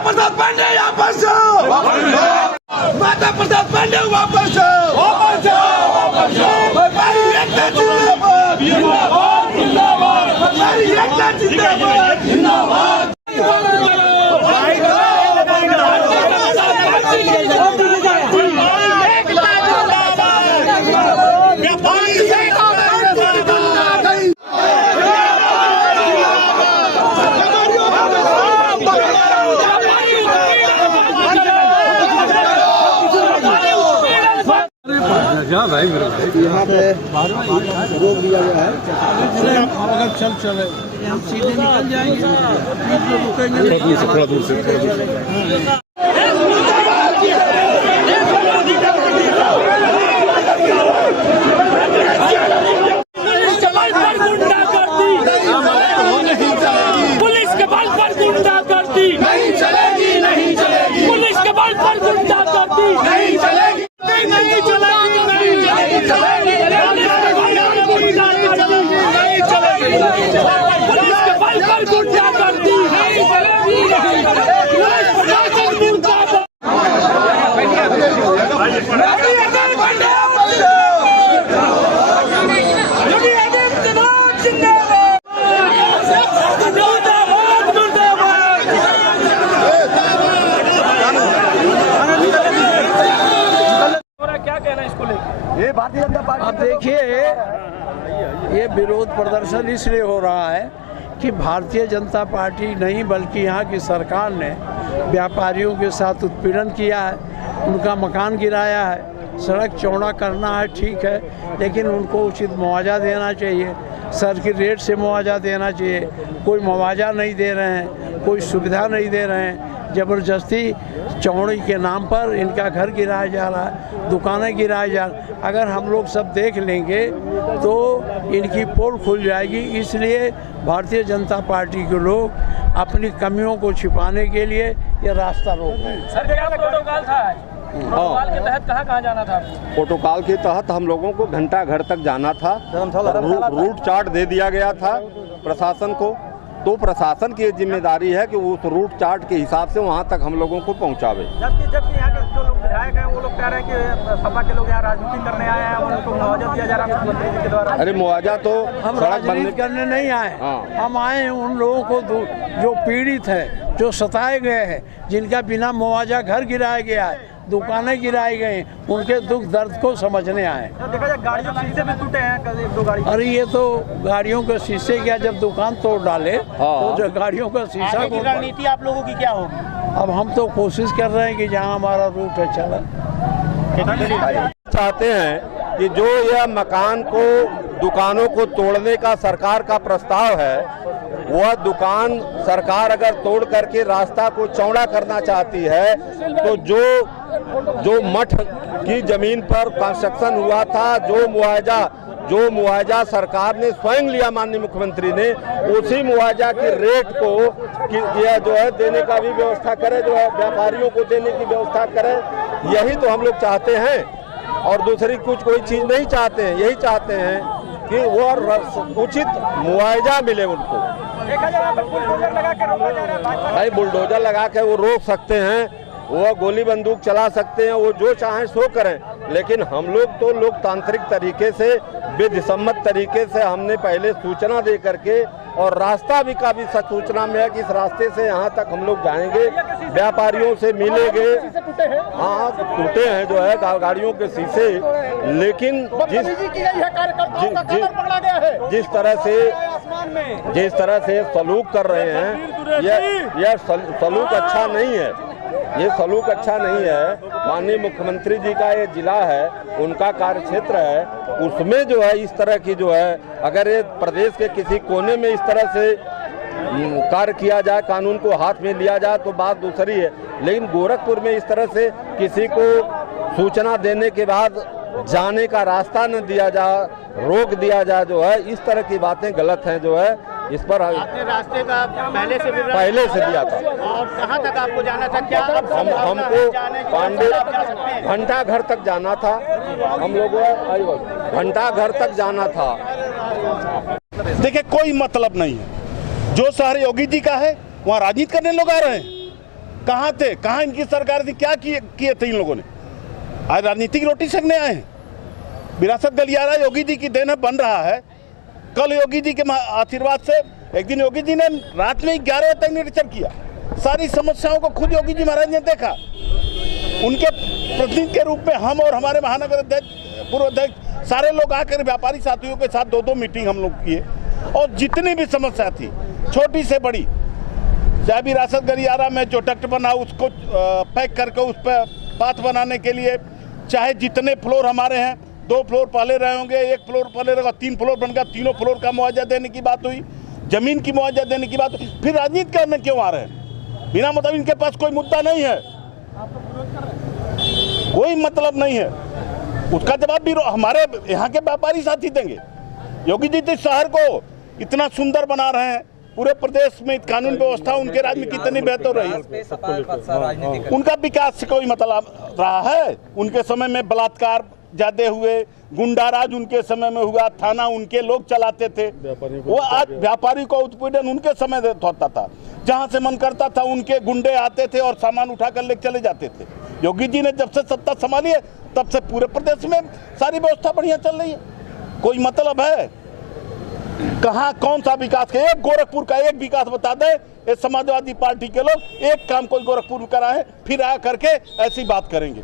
प्रसाद पांडे वापस आओ, माता प्रसाद पांडे वापस आओ, वापस आओ, वापस आओ। हमारी एकता जिंदाबाद, जिंदाबाद, जिंदाबाद। हमारी एकता जिंदाबाद, जिंदाबाद। भाई यहाँ पे रोक दिया गया है। अगर चले हम सीधे निकल जाएंगे, थोड़ा दूर से पुलिस के बल पर गुंडागर्दी नहीं चलेगी, नहीं चलेगी। पुलिस के बल पर गुंडागर्दी नहीं चलेगी, नहीं चलेगी, नहीं चलेगी। पुलिस के बल पर गुंडागर्दी नहीं चलेगी, नहीं ये भारतीय जनता पार्टी। अब देखिए, ये विरोध प्रदर्शन इसलिए हो रहा है कि भारतीय जनता पार्टी नहीं बल्कि यहाँ की सरकार ने व्यापारियों के साथ उत्पीड़न किया है, उनका मकान गिराया है, सड़क चौड़ा करना है, ठीक है, लेकिन उनको उचित मुआवजा देना चाहिए, सर्किट रेट से मुआवजा देना चाहिए। कोई मुआवजा नहीं दे रहे हैं, कोई सुविधा नहीं दे रहे हैं, ज़बरदस्ती चौड़ी के नाम पर इनका घर गिराया जा रहा है, दुकानें गिराई जा रही। अगर हम लोग सब देख लेंगे तो इनकी पोल खुल जाएगी। इसलिए भारतीय जनता पार्टी के लोग अपनी कमियों को छिपाने के लिए ये रास्ता रोक रहे हैं। सर, क्या प्रोटोकॉल था? प्रोटोकॉल के तहत कहाँ जाना था? प्रोटोकॉल के तहत हम लोगों को घंटा घर तक जाना था। रूट चार्ट दे दिया गया था प्रशासन को, तो प्रशासन की जिम्मेदारी है कि उस रूट चार्ट के हिसाब से वहां तक हम लोगों को पहुंचावे। जबकि यहाँ के जो लोग विधायक हैं वो लोग कह रहे हैं कि सपा के लोग यहाँ राजनीति करने आए हैं, उनको मुआवजा दिया जा रहा है मुख्यमंत्री जी के द्वारा। अरे मुआवजा तो हम राजनीति करने नहीं आए, हम आए हैं उन लोगों को जो पीड़ित है, जो सताए गए हैं, जिनका बिना मुआवजा घर गिराया गया है, दुकानें गिराई गई, उनके दुख दर्द को समझने आए। देखा जाए गाड़ियों के शीशे भी टूटे हैं, कल एक दो गाड़ी। अरे ये तो गाड़ियों के शीशे क्या, जब दुकान तोड़ डाले तो जो गाड़ियों का शीशा। रणनीति आप लोगों की क्या होगी? अब हम तो कोशिश कर रहे हैं कि जहां हमारा रूट है चला। चाहते हैं कि जो यह मकान को, दुकानों को तोड़ने का सरकार का प्रस्ताव है, वह दुकान सरकार अगर तोड़ करके रास्ता को चौड़ा करना चाहती है तो जो मठ की जमीन पर कंस्ट्रक्शन हुआ था, जो मुआवजा सरकार ने स्वयं लिया, माननीय मुख्यमंत्री ने, उसी मुआवजा के रेट को यह जो है देने का भी व्यवस्था करे, जो है व्यापारियों को देने की व्यवस्था करे। यही तो हम लोग चाहते हैं और दूसरी कोई चीज नहीं चाहते हैं। यही चाहते हैं कि वो उचित मुआवजा मिले उनको। बुलडोजर लगा के रोका जा रहा है। भाई बुलडोजर लगा के वो रोक सकते हैं, वो गोली बंदूक चला सकते हैं, वो जो चाहें सो करें, लेकिन हम लोग तो लोकतांत्रिक तरीके से, विधिसम्मत तरीके से हमने पहले सूचना दे करके, और रास्ता भी काफी सूचना में है कि इस रास्ते से यहाँ तक हम लोग जाएंगे, व्यापारियों से मिलेंगे। हाँ, टूटे हैं जो है गाड़ियों के शीशे, लेकिन जिस तरह से सलूक कर रहे हैं, यह सलूक अच्छा नहीं है। ये सलूक अच्छा नहीं है। माननीय मुख्यमंत्री जी का ये जिला है, उनका कार्य क्षेत्र है, उसमें जो है इस तरह की जो है, अगर ये प्रदेश के किसी कोने में इस तरह से कार्य किया जाए, कानून को हाथ में लिया जाए तो बात दूसरी है, लेकिन गोरखपुर में इस तरह से किसी को सूचना देने के बाद जाने का रास्ता न दिया जा, रोक दिया जाए, जो है इस तरह की बातें गलत हैं। जो है इस पर आपने रास्ते का पहले से दिया था। और कहाँ तक आपको जाना था? क्या हमको पांडे घंटा घर तक जाना था। हम लोगों घंटा घर तक जाना था। देखिए, कोई मतलब नहीं है। जो शहर योगी जी का है वहाँ राजनीति करने लोग आ रहे हैं। कहाँ थे, कहाँ इनकी सरकार थी, क्या किए थे इन लोगों ने? आज राजनीतिक रोटी सेकने आए हैं। विरासत गलियारा योगी जी की देन बन रहा है। कल योगी जी के आशीर्वाद से एक दिन योगी जी ने रात में 11 बजे तक निरीक्षण किया। सारी समस्याओं को खुद योगी जी महाराज ने देखा। उनके प्रतिनिधि के रूप में हम और हमारे महानगर अध्यक्ष, पूर्व अध्यक्ष, सारे लोग आकर व्यापारी साथियों के साथ 2-2 मीटिंग हम लोग किए और जितनी भी समस्या थी, छोटी से बड़ी, चाहे विरासत गलियारा में जो डक्ट बना उसको पैक करके उस पर पाथ बनाने के लिए, चाहे जितने फ्लोर हमारे हैं, 2 फ्लोर पहले रहे होंगे, 1 फ्लोर पहले रहेगा, 3 फ्लोर बन गया, 3 फ्लोर का मुआवजा देने की बात हुई, जमीन की मुआवजा देने की बात हुई। फिर राजनीति करने क्यों आ रहे हैं? बिना मतलब इनके पास कोई मुद्दा नहीं है, कोई मतलब नहीं है। उसका जवाब भी हमारे यहाँ के व्यापारी साथी देंगे। योगी जी तो शहर को इतना सुंदर बना रहे हैं, पूरे प्रदेश में कानून व्यवस्था उनके राज्य में कितनी बेहतर रही। उनका विकास से कोई मतलब रहा है? उनके समय में बलात्कार ज्यादा हुए, गुंडाराज उनके समय में हुआ, थाना उनके लोग चलाते थे। वो आज व्यापारी को उत्पीड़न उनके समय होता था। जहां से मन करता था उनके गुंडे आते थे और सामान उठा कर लेकर चले जाते थे। योगी जी ने जब से सत्ता संभाली है तब से पूरे प्रदेश में सारी व्यवस्था बढ़िया चल रही है। कोई मतलब है? कहाँ कौन सा विकास? एक गोरखपुर का एक विकास बता दे। ये समाजवादी पार्टी के लोग एक काम कोई गोरखपुर में कराए, फिर आ करके ऐसी बात करेंगे।